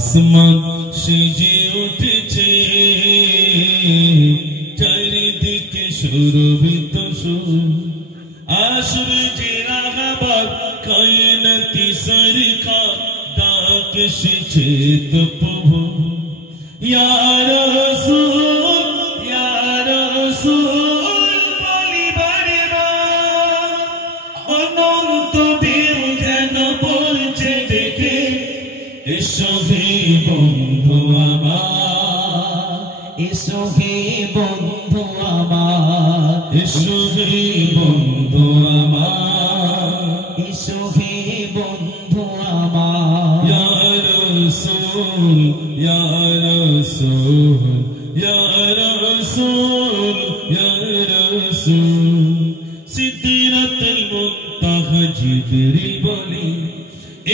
আসমান সেজে উঠেছে চারিদিকে সুরভিত সুর আসবে যে রাগাবার কায়নাতি সরকা ডাক এসেছে তো প্রভু ইয়া রাসূল বলিবারে অনন্ত ঢেউ যেন বলছে দেখে এসো হে বন্ধু আমার এসো হে বন্ধু আমার এসো হে বন্ধু আমার এসো হে বন্ধু আমার ইয়া রাসূল ইয়া রাসূল ইয়া রাসূল ইয়া রাসূল সিদরাতুল মুনতাহা জিবরিল বলে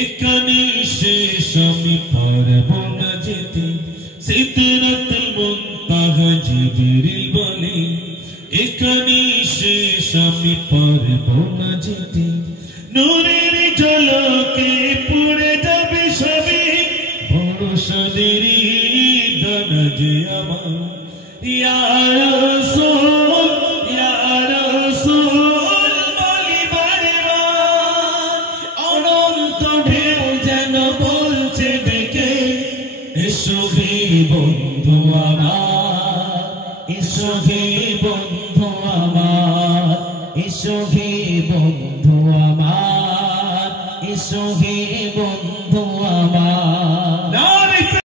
এখানে শেষ আমি পারব না যেতে সিদরাতুল মুনতাহা জিবরিল বলে এখানে শেষ আমি পারব না যেতে নূরের ঝলকে পুড়ে যাবে সবে ভরসা দেরি দানা যে আমার ইয়া রাসূল ইয়া রাসূল বলিবারে অনন্ত ঢেউ যেন বলছে ডেকে এসো হে বন্ধু আমার এসো হে